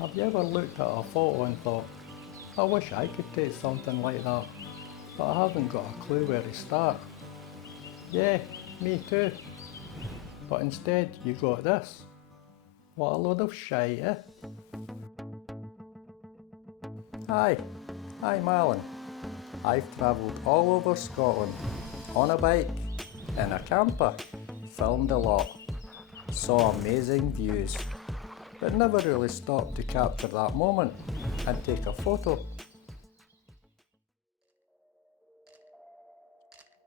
Have you ever looked at a photo and thought, I wish I could take something like that, but I haven't got a clue where to start? Yeah, me too. But instead you got this. What a load of shite, eh? Hi, I'm Alan. I've travelled all over Scotland, on a bike, in a camper, filmed a lot, saw amazing views, but never really stopped to capture that moment and take a photo.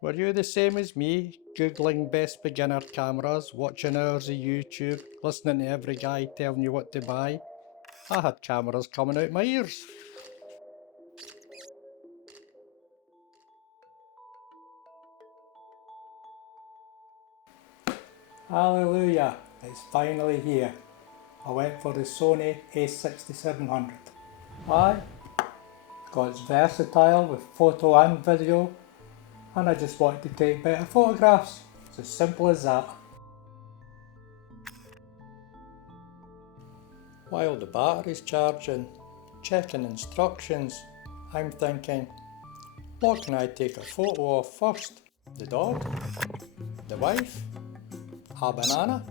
Were you the same as me, googling best beginner cameras, watching hours of YouTube, listening to every guy telling you what to buy? I had cameras coming out my ears. Hallelujah, it's finally here. I went for the Sony A6700. Why? Because it's versatile with photo and video, and I just wanted to take better photographs. It's as simple as that. While the battery's charging, checking instructions, I'm thinking, what can I take a photo of first? The dog? The wife? A banana?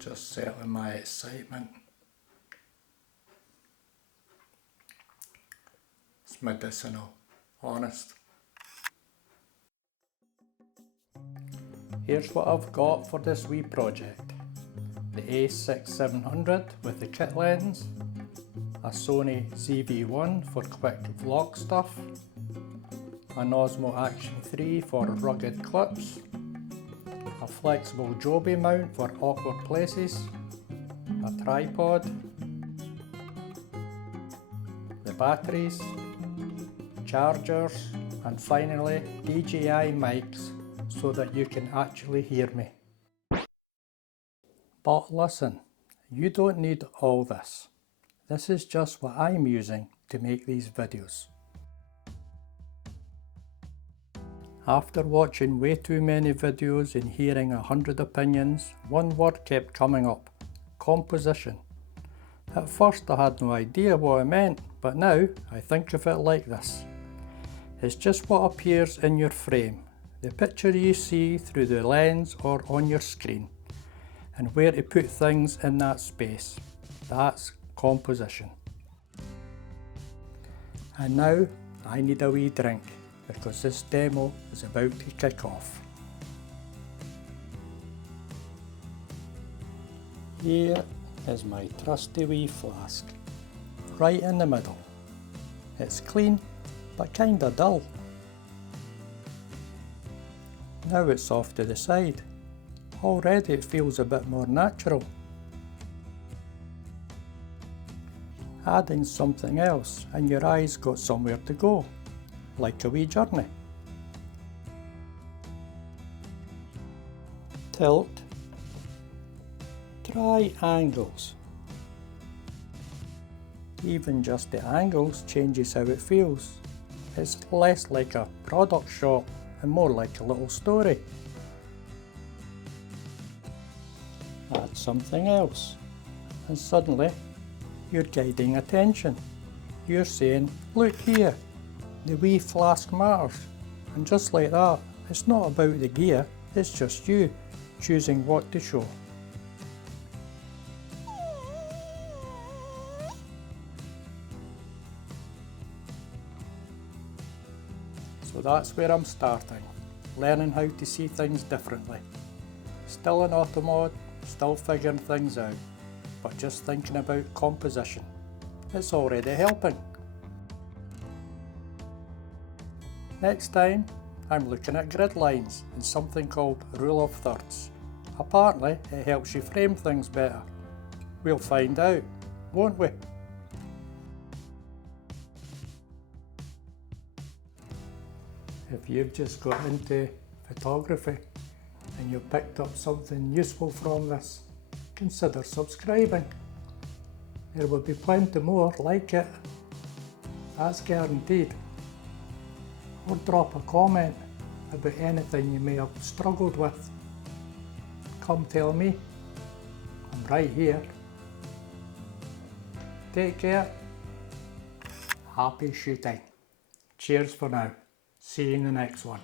Just settling my excitement. It's medicinal, honest. Here's what I've got for this wee project. The A6700 with the kit lens, a Sony ZV-1 for quick vlog stuff, an Osmo Action 3 for rugged clips, a flexible Joby mount for awkward places, a tripod, the batteries, chargers, and finally DJI mics so that you can actually hear me. But listen, you don't need all this. This is just what I'm using to make these videos. After watching way too many videos and hearing 100 opinions, one word kept coming up: composition. At first I had no idea what it meant, but now I think of it like this. It's just what appears in your frame, the picture you see through the lens or on your screen, and where to put things in that space. That's composition. And now I need a wee drink, because this demo is about to kick off. Here is my trusty wee flask, right in the middle. It's clean, but kinda dull. Now it's off to the side. Already it feels a bit more natural. Adding something else and your eyes got somewhere to go, like a wee journey. Tilt. Triangles. Even just the angles changes how it feels. It's less like a product shot and more like a little story. Add something else, and suddenly you're guiding attention. You're saying, look here, the wee flask matters. And just like that, it's not about the gear, it's just you choosing what to show. So that's where I'm starting, learning how to see things differently. Still in auto mode, still figuring things out, but just thinking about composition. It's already helping. Next time, I'm looking at grid lines and something called rule of thirds. Apparently, it helps you frame things better. We'll find out, won't we? If you've just got into photography and you picked up something useful from this, consider subscribing. There will be plenty more like it, that's guaranteed. Or drop a comment about anything you may have struggled with. Come tell me, I'm right here. Take care. Happy shooting. Cheers for now. See you in the next one.